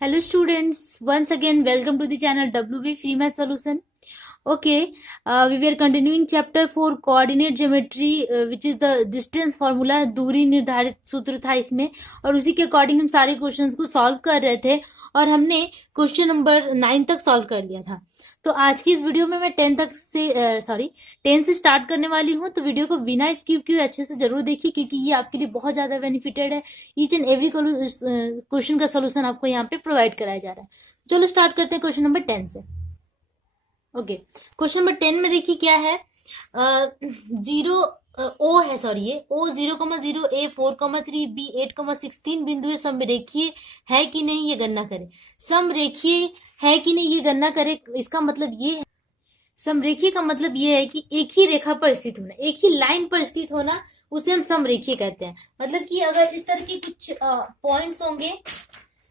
Hello students, once again welcome to the channel WV Free Math Solution. Okay, we were continuing chapter 4 coordinate geometry which is the distance formula. दूरी निर्धारित सूत्र था इसमें और उसी के अकॉर्डिंग हम सारे क्वेश्चंस को सॉल्व कर रहे थे और हमने क्वेश्चन नंबर 9 तक सॉल्व कर लिया था। तो आज की इस वीडियो में मैं 10 से स्टार्ट करने वाली हूँ। तो वीडियो को बिना स्किप किए अच्छे से जरूर देखिए क्योंकि ये आपके लिए बहुत ज्यादा बेनिफिटेड है। ईच एंड एवरी क्वेश्चन का सोल्यूशन आपको यहाँ पे प्रोवाइड कराया जा रहा है। चलो स्टार्ट करते हैं क्वेश्चन नंबर 10 से। ओके, क्वेश्चन नंबर 10 में देखिए क्या है। जीरो ओ है, सॉरी ये ओ 0,0 ए 4,3 बी 8,16 बिंदु समरेखीय है कि नहीं ये गणना करें। समरेखीय है कि नहीं ये गणना करें, इसका मतलब ये है, समरेखीय का मतलब ये है कि एक ही रेखा पर स्थित होना, एक ही लाइन पर स्थित होना, उसे हम समरेखीय कहते हैं। मतलब कि अगर इस तरह के कुछ पॉइंट्स होंगे,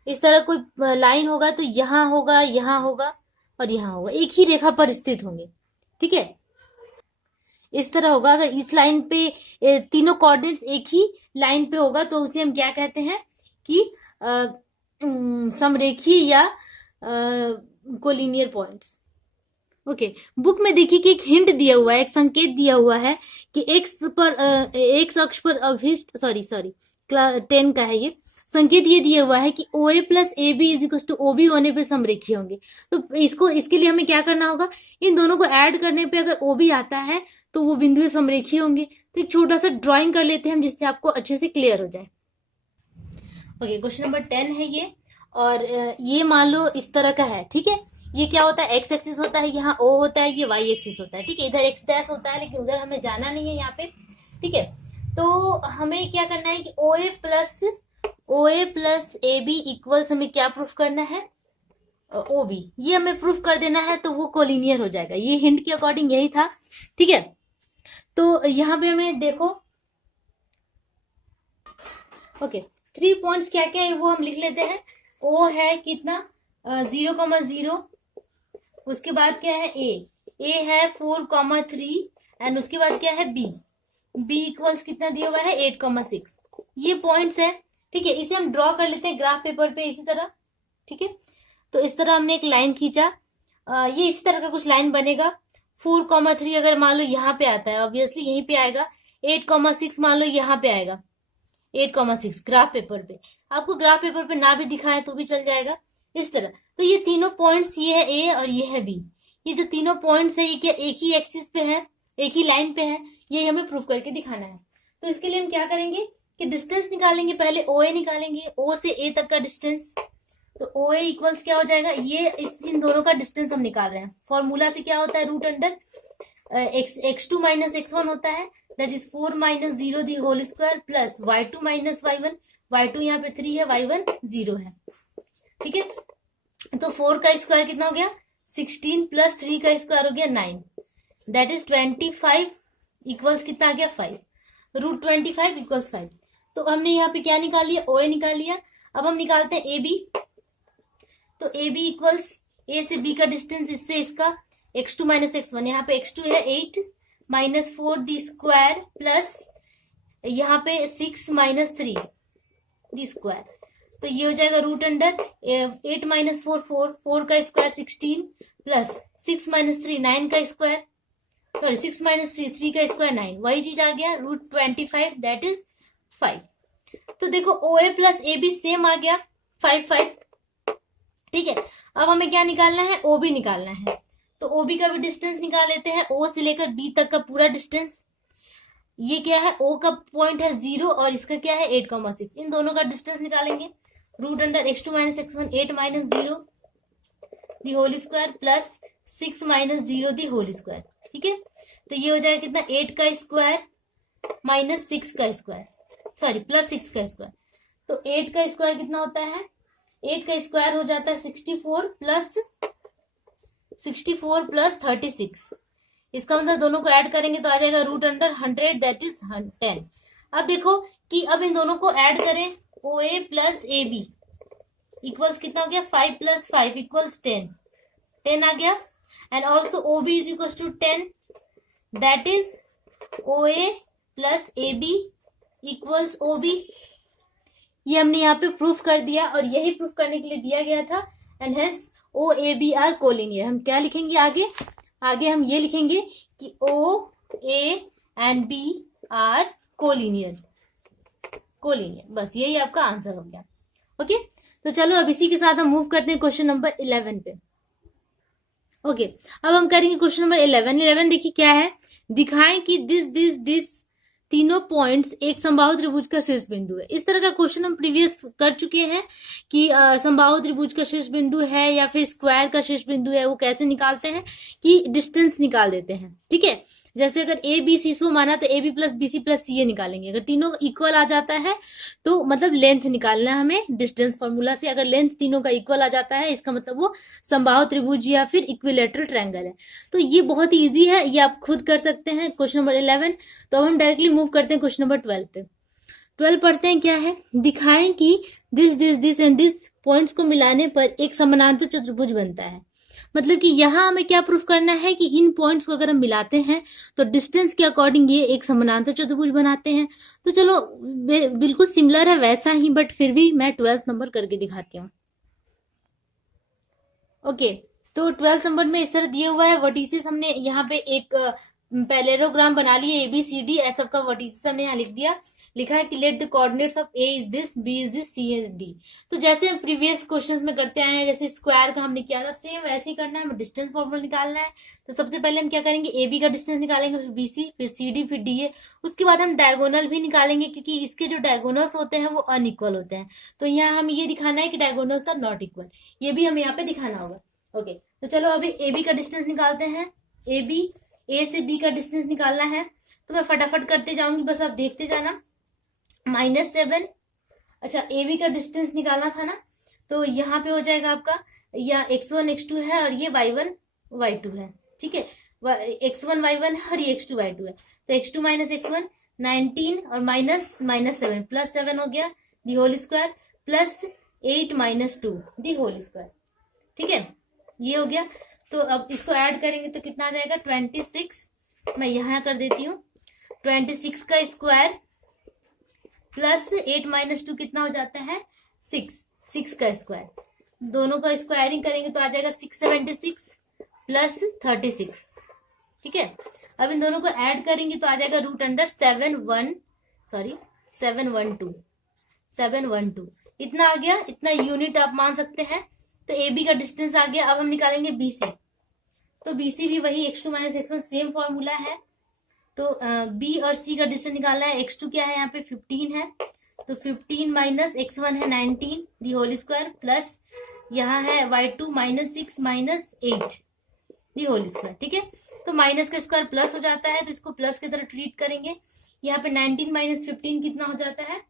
इस तरह कोई लाइन होगा तो यहाँ होगा, यहाँ होगा और यहाँ होगा, एक ही रेखा पर स्थित होंगे। ठीक है, इस तरह होगा। अगर इस लाइन पे तीनों कोऑर्डिनेट्स एक ही लाइन पे होगा तो उसे हम क्या कहते हैं कि समरेखीय या कोलिनियर पॉइंट्स। ओके, बुक में देखिए कि एक हिंट दिया हुआ है, एक संकेत दिया हुआ है कि एक्स अक्ष पर अभिष्ट 10 का है ये संकेत, ये दिया हुआ है कि O A plus A B is equal to O B होने पे समरेखीय होंगे। तो इसके लिए हमें क्या करना होगा, इन दोनों को ऐड करने पे अगर ओ बी आता है तो वो बिंदु समरेखीय होंगे। तो एक छोटा सा ड्राइंग कर लेते हैं हम जिससे आपको अच्छे से क्लियर हो जाए। ओके, क्वेश्चन नंबर 10 है ये और ये मान लो इस तरह का है। ठीक है, ये क्या होता है, एक्स एक्सिस होता है, यहाँ ओ होता है, ये वाई एक्सिस होता है। ठीक है, इधर एक्स डैश होता है लेकिन उधर हमें जाना नहीं है यहाँ पे। ठीक है, तो हमें क्या करना है कि O A plus A B equals हमें क्या प्रूफ करना है, ओ बी, ये हमें प्रूफ कर देना है तो वो कोलिनियर हो जाएगा। ये हिंट के अकॉर्डिंग यही था। ठीक है, तो यहाँ पे हमें देखो, ओके, 3 पॉइंट्स क्या क्या है वो हम लिख लेते हैं। ओ है कितना 0,0, उसके बाद क्या है ए है 4,3 एंड उसके बाद क्या है बी इक्वल्स कितना दिया हुआ है 8,6। ये पॉइंट्स है। ठीक है, इसे हम ड्रॉ कर लेते हैं ग्राफ पेपर पे इसी तरह। ठीक है, तो इस तरह हमने एक लाइन खींचा, ये इसी तरह का कुछ लाइन बनेगा। 4,3 अगर मान लो यहाँ पे आता है, ऑब्वियसली यहीं पे आएगा। 8,6 मान लो यहाँ पे आएगा, 8,6 ग्राफ पेपर पे। आपको ग्राफ पेपर पे ना भी दिखाए तो भी चल जाएगा इस तरह। तो ये तीनों पॉइंट्स, ये है ए और ये है बी, ये जो तीनों पॉइंट्स है ये क्या एक ही एक्सिस पे है, एक ही लाइन पे है, ये हमें प्रूफ करके दिखाना है। तो इसके लिए हम क्या करेंगे कि डिस्टेंस निकालेंगे। पहले ओ ए निकालेंगे, ओ से ए तक का डिस्टेंस। तो ओ ए इक्वल्स क्या हो जाएगा, ये इन दोनों का डिस्टेंस हम निकाल रहे हैं। फॉर्मूला से क्या होता है, root under x2 minus x1 होता है, that is 4 minus 0 the whole square plus y2 minus y1। y2 यहाँ पे 3 है, y1 0 है। ठीक है, तो 4 का स्क्वायर कितना हो गया 16 प्लस 3 का स्क्वायर हो गया 9, दैट इज 25 इक्वल्स कितना आ गया 5। Root 25 equals 5। तो हमने यहाँ पे क्या निकाल लिया, ओ ए निकाल लिया। अब हम निकालते हैं ए बी। तो ए बी इक्वल्स ए से बी का डिस्टेंस, इससे इसका x2 माइनस x1, यहाँ पे x2 है 8 माइनस 4 दी स्क्वायर प्लस यहाँ पे 6 माइनस 3 दी स्क्वायर। तो ये हो जाएगा रूट अंडर 8 माइनस 4 4 का स्क्वायर 16 प्लस 6 माइनस 3 9 का स्क्वायर, सॉरी 6 माइनस 3 का स्क्वायर 9, वही चीज आ गया रूट 25 दैट इज 5। तो देखो ओ A plus A B same आ गया 5 5। ठीक है, अब हमें क्या निकालना है, ओ बी निकालना है। तो ओ बी का भी डिस्टेंस निकाल लेते हैं, ओ से लेकर बी तक का पूरा डिस्टेंस। ये क्या है, ओ का पॉइंट है 0 और इसका क्या है 8,6। इन दोनों का डिस्टेंस निकालेंगे। Root under x2 minus x1 8 minus 0 the whole square plus 6 minus 0 the whole square. ठीक है, तो ये हो जाएगा कितना 8 का स्क्वायर माइनस 6 का स्क्वायर, सॉरी प्लस 6 का स्क्वायर। तो 8 का स्क्वायर कितना होता है, 8 का स्क्वायर हो जाता है 64 प्लस 36। इसका मतलब दोनों को ऐड करेंगे तो आ जाएगा रूट अंडर 100 दैट इज 10। अब देखो कि अब इन दोनों को ऐड करें, ओ A plus A B equals कितना हो गया 5 प्लस 5 इक्वल्स 10 आ गया। And also O B is equals to 10 that is O A plus A B equals O B. ये हमने यहाँ पे प्रूफ कर दिया और यही प्रूफ करने के लिए दिया गया था। And hence O A B are collinear. हम क्या लिखेंगे आगे? आगे हम ये लिखेंगे कि O A and B are collinear. Collinear, बस यही आपका आंसर हो गया। ओके, तो चलो अब इसी के साथ हम मूव करते हैं क्वेश्चन नंबर 11 पे। ओके, अब हम करेंगे क्वेश्चन नंबर 11। देखिए क्या है, दिखाएं कि दिस तीनों पॉइंट्स एक समबाहु त्रिभुज का शीर्ष बिंदु है। इस तरह का क्वेश्चन हम प्रीवियस कर चुके हैं कि समबाहु त्रिभुज का शीर्ष बिंदु है या फिर स्क्वायर का शीर्ष बिंदु है, वो कैसे निकालते हैं कि डिस्टेंस निकाल देते हैं। ठीक है, जैसे अगर ए बी सी सो माना तो A B plus B C plus C A निकालेंगे। अगर तीनों इक्वल आ जाता है तो मतलब लेंथ निकालना है हमें डिस्टेंस फॉर्मूला से। अगर लेंथ तीनों का इक्वल आ जाता है इसका मतलब वो समबाहु त्रिभुज या फिर इक्विलेटरल ट्रायंगल है। तो ये बहुत ही ईजी है, ये आप खुद कर सकते हैं क्वेश्चन नंबर 11। तो अब हम डायरेक्टली मूव करते हैं क्वेश्चन नंबर 12 पे। 12 पढ़ते हैं, क्या है, दिखाएं कि दिस एंड दिस पॉइंट्स को मिलाने पर एक समानांतर चतुर्भुज बनता है। मतलब कि यहाँ हमें क्या प्रूफ करना है कि इन पॉइंट्स को अगर हम मिलाते हैं तो डिस्टेंस के अकॉर्डिंग ये एक समानांतर चतुर्भुज बनाते हैं। तो चलो बिल्कुल सिमिलर है वैसा ही, बट फिर भी मैं 12th नंबर करके दिखाती हूँ। ओके, तो 12th नंबर में इस तरह दिया हुआ है वर्टिसेस। हमने यहाँ पे एक पैरेललोग्राम बना लिया, ए बी सी डी ऐसा सबका वर्टिसेस हमने यहाँ लिख दिया। लिखा है कि let the coordinates of A is this, B is this, C is D. तो जैसे प्रीवियस क्वेश्चंस में करते आए हैं, जैसे स्क्वायर का हमने किया था सेम वैसे ही करना है, हमें डिस्टेंस फॉर्मूला निकालना है। तो सबसे पहले हम क्या करेंगे, ए बी का डिस्टेंस निकालेंगे, फिर बी सी, फिर सी डी, फिर डी ए। उसके बाद हम डायगोनल भी निकालेंगे क्योंकि इसके जो डायगोनल्स होते हैं वो अनइक्वल होते हैं। तो यहाँ हमें ये दिखाना है कि डायगोनल्स आर नॉट इक्वल, ये भी हमें यहाँ पे दिखाना होगा। ओके, तो चलो अभी ए बी का डिस्टेंस निकालते हैं। ए बी, ए से बी का डिस्टेंस निकालना है। तो मैं फटाफट करते जाऊंगी, बस आप देखते जाना। -7, अच्छा ए बी का डिस्टेंस निकालना था ना, तो यहाँ पे हो जाएगा आपका, या x1 x2 है और ये y1 y2 है। ठीक है, x1 y1 है और ये x2 y2 है। तो x2 माइनस x1 19 और माइनस -7 प्लस 7 हो गया the whole square, plus 8 minus 2 the whole square. ठीक है, ये हो गया। तो अब इसको ऐड करेंगे तो कितना आ जाएगा, 26। मैं यहाँ कर देती हूँ, 26 का स्क्वायर प्लस 8 माइनस 2 कितना हो जाता है, 6 का स्क्वायर। दोनों का स्क्वायरिंग करेंगे तो आ जाएगा 676 प्लस 36। ठीक है, अब इन दोनों को ऐड करेंगे तो आ जाएगा √712 इतना आ गया। इतना यूनिट आप मान सकते हैं। तो ए बी का डिस्टेंस आ गया। अब हम निकालेंगे बी सी। तो बी सी भी वही x2 minus x1 same formula है। तो बी और सी का डिस्टेंस निकालना है। x2 क्या है यहाँ पे 15 है, तो 15 माइनस x1 है 19 दी होल स्क्वायर, प्लस यहाँ है y2 -6 माइनस 8 दी होल स्क्वायर। ठीक है, तो माइनस का स्क्वायर प्लस हो जाता है, तो इसको प्लस की तरह ट्रीट करेंगे। यहाँ पे 19 माइनस 15 कितना हो जाता है,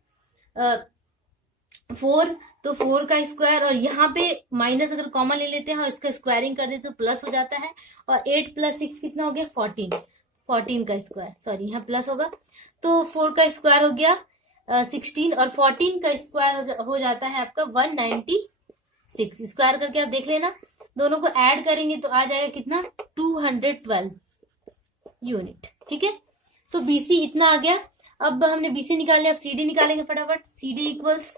4। तो 4 का स्क्वायर, और यहाँ पे माइनस अगर कॉमन ले लेते हैं और इसका स्क्वायरिंग कर देते तो प्लस हो जाता है। और 8 प्लस 6 कितना हो गया, 14 का स्क्वायर, सॉरी यहाँ प्लस होगा। तो 4 का स्क्वायर हो गया 16 और 14 का स्क्वायर हो जाता है आपका 196। स्क्वायर करके आप देख लेना। दोनों को ऐड करेंगे तो आ जाएगा कितना, 212 यूनिट। ठीक है, तो बीसी इतना आ गया। अब हमने बीसी निकाल लिया, अब सीडी निकालेंगे फटाफट। सीडी इक्वल्स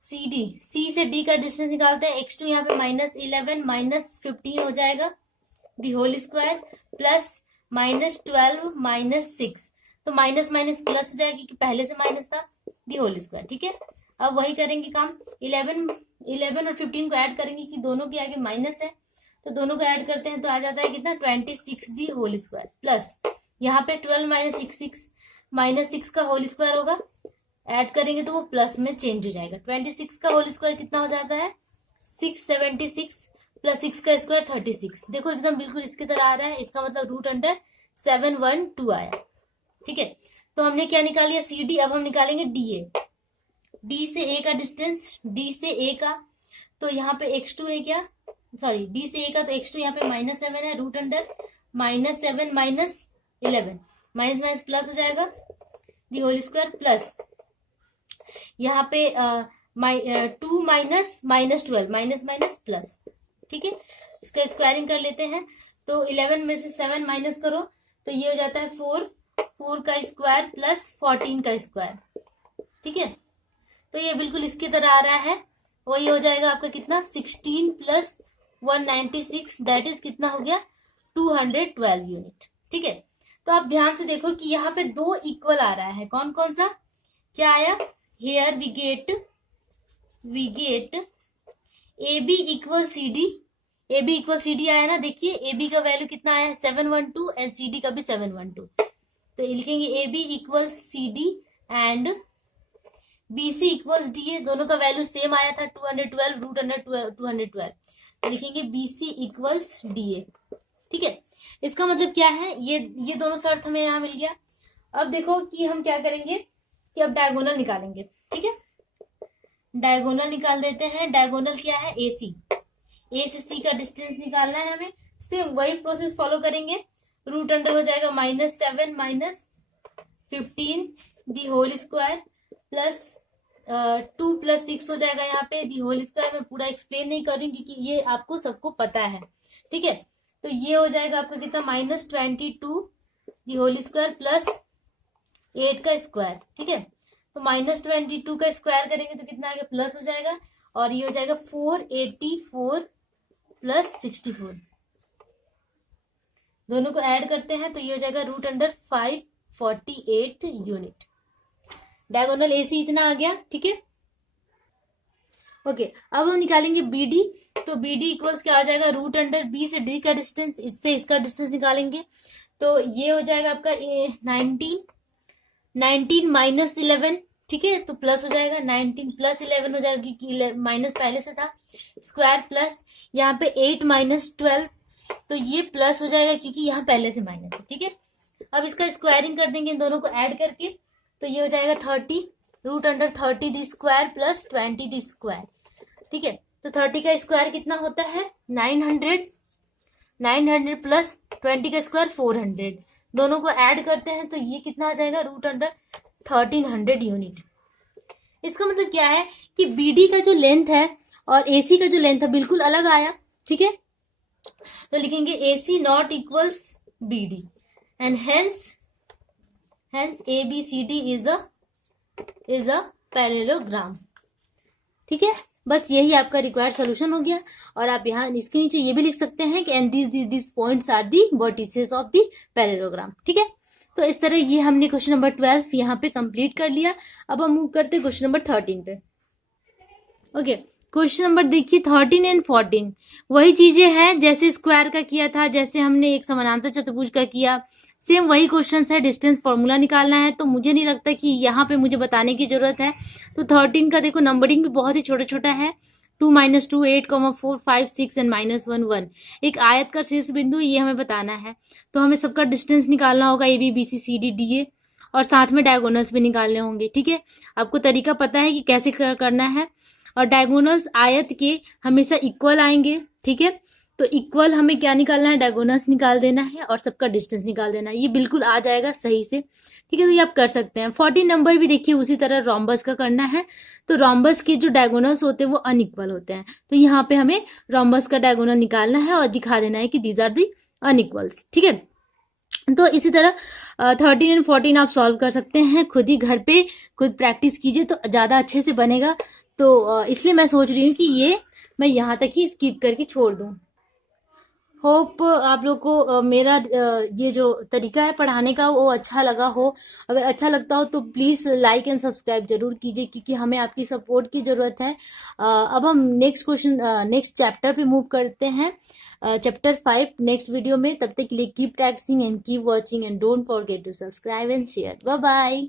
CD, सी से डी का डिस्टेंस निकालते हैं। x2 यहाँ पे -11 माइनस 15 हो जाएगा the whole square, plus -12 minus 6। तो माइनस माइनस प्लस हो जाएगा क्योंकि पहले से माइनस था दी होल स्क्वायर। ठीक है, अब वही करेंगे काम। 11 और 15 को ऐड करेंगे कि दोनों के आगे माइनस है, तो दोनों को ऐड करते हैं तो आ जाता है कितना, 26 दी होल स्क्वायर, प्लस यहाँ पे 12 माइनस 6 का होल स्क्वायर होगा। ऐड करेंगे तो वो प्लस में चेंज हो जाएगा। 26 का होल स्क्वायर कितना हो जाता है, 676 प्लस 6 का स्क्वायर 36। देखो एकदम बिल्कुल इसकी तरह आ रहा है, इसका मतलब √712 आया। ठीक है, तो हमने क्या निकाल लिया, सी डी। अब हम निकालेंगे डी ए। डी से ए का डिस्टेंस, डी से ए का, तो यहाँ पे x2 है क्या, सॉरी डी से ए का, तो x2 यहाँ पे -7 है, √7 माइनस 11 माइनस माइनस प्लस हो जाएगा दी होल स्क्वायर, प्लस यहाँ पे 2 माइनस -12 माइनस माइनस प्लस। ठीक है, इसका स्क्वायरिंग कर लेते हैं। तो 11 में से 7 माइनस करो तो ये हो जाता है 4 का स्क्वायर प्लस 14 का स्क्वायर। ठीक है, तो ये बिल्कुल इसकी तरह आ रहा है। वही हो जाएगा आपका कितना 16 प्लस 196, दैट इज कितना हो गया 212 यूनिट। ठीक है, तो आप ध्यान से देखो कि यहाँ पे दो इक्वल आ रहा है। कौन कौन सा, क्या आया, here we get A B equal C D. A B equal C D आया ना, देखिए ए बी का वैल्यू कितना आया है 712 एंड सी डी का भी 712। तो लिखेंगे A B equal C D and B C equals D A. दोनों का वैल्यू सेम आया था 212 रूट अंडर 212। तो लिखेंगे B C equals D A. ठीक है, इसका मतलब क्या है, ये दोनों शर्त हमें यहाँ मिल गया। अब देखो कि हम क्या करेंगे कि अब डायगोनल निकालेंगे। ठीक है, डायगोनल निकाल देते हैं। डायगोनल क्या है, ए सी। ए से सी का डिस्टेंस निकालना है हमें। सेम वही प्रोसेस फॉलो करेंगे। रूट अंडर हो जाएगा -7 minus 15 the whole square plus 2 plus 6 हो जाएगा यहाँ पे दी होल स्क्वायर। मैं पूरा एक्सप्लेन नहीं कर रही हूँ क्योंकि ये आपको सबको पता है। ठीक है, तो ये हो जाएगा आपका कितना -22 दी होल स्क्वायर प्लस 8 का स्क्वायर। ठीक है, तो -22 का स्क्वायर करेंगे तो कितना आ गया, प्लस हो जाएगा। और ये हो जाएगा 484 प्लस 64। दोनों को ऐड करते हैं तो ये हो जाएगा root under 548 unit. Diagonal AC इतना आ गया। ठीक है, ओके, अब हम निकालेंगे बी डी। तो बी डी इक्वल्स क्या आ जाएगा, रूट अंडर बी से डी का डिस्टेंस, इससे इसका डिस्टेंस निकालेंगे। तो ये हो जाएगा आपका 19 माइनस 11। ठीक है, तो प्लस हो जाएगा 19 प्लस 11 हो जाएगा क्योंकि माइनस पहले से था, स्क्वायर प्लस यहाँ पे 8 माइनस 12। तो ये प्लस हो जाएगा क्योंकि यहाँ पहले से माइनस है। ठीक है, अब इसका स्क्वायरिंग कर देंगे इन दोनों को ऐड करके। तो ये हो जाएगा 30 रूट अंडर 30 दी स्क्वायर प्लस 20 दी स्क्वायर। ठीक है, तो 30 का स्क्वायर कितना होता है 900 प्लस 20 का स्क्वायर 400। दोनों को ऐड करते हैं तो ये कितना आ जाएगा रूट अंडर 1300 यूनिट। इसका मतलब क्या है कि बीडी का जो लेंथ है और एसी का जो लेंथ है बिल्कुल अलग आया। ठीक है, तो लिखेंगे AC not equals BD and hence ABCD is a parallelogram. ठीक है, बस यही आपका रिक्वायर्ड सोल्यूशन हो गया। और आप यहाँ इसके नीचे ये भी लिख सकते हैं कि and this points are the vertices of the parallelogram. ठीक है, तो इस तरह ये हमने क्वेश्चन नंबर 12 यहाँ पे कंप्लीट कर लिया। अब हम मूव करते हैं क्वेश्चन नंबर 13 पे। ओके, क्वेश्चन नंबर देखिए 13 एंड 14 वही चीजें हैं जैसे स्क्वायर का किया था, जैसे हमने एक समानांतर चतुर्भुज का किया, सेम वही क्वेश्चन है। डिस्टेंस फॉर्मूला निकालना है, तो मुझे नहीं लगता कि यहाँ पे मुझे बताने की जरूरत है। तो 13 का देखो नंबरिंग भी बहुत ही छोटा छोटा है, 2 - 2 8, 4 5 6 एंड -1 1। एक आयत का शीर्ष बिंदु, ये हमें बताना है। तो हमें सबका डिस्टेंस निकालना होगा AB BC CD DA, और साथ में डायगोनल्स भी निकालने होंगे। ठीक है, आपको तरीका पता है कि कैसे करना है। और डायगोनल्स आयत के हमेशा इक्वल आएंगे। ठीक है, तो इक्वल हमें क्या निकालना है, डायगोनल्स निकाल देना है और सबका डिस्टेंस निकाल देना है। ये बिल्कुल आ जाएगा सही से। ठीक है, तो ये आप कर सकते हैं। 14 नंबर भी देखिए उसी तरह रोम्बस का करना है। तो रोम्बस के जो डायगोनल्स होते हैं वो अनइक्वल होते हैं। तो यहाँ पे हमें रोम्बस का डायगोनल निकालना है और दिखा देना है कि दीज आर दी अनइक्वल्स। ठीक है, तो इसी तरह 13 एंड 14 आप सॉल्व कर सकते हैं खुद ही घर पे, खुद प्रैक्टिस कीजिए तो ज्यादा अच्छे से बनेगा। तो इसलिए मैं सोच रही हूँ कि ये मैं यहाँ तक ही स्किप करके छोड़ दूँ। होप आप लोग को मेरा ये जो तरीका है पढ़ाने का वो अच्छा लगा हो। अगर अच्छा लगता हो तो प्लीज लाइक एंड सब्सक्राइब जरूर कीजिए क्योंकि हमें आपकी सपोर्ट की जरूरत है। अब हम नेक्स्ट चैप्टर पे मूव करते हैं, चैप्टर 5 नेक्स्ट वीडियो में। तब तक के लिए keep practicing and keep watching and don't forget to subscribe and share. Bye bye.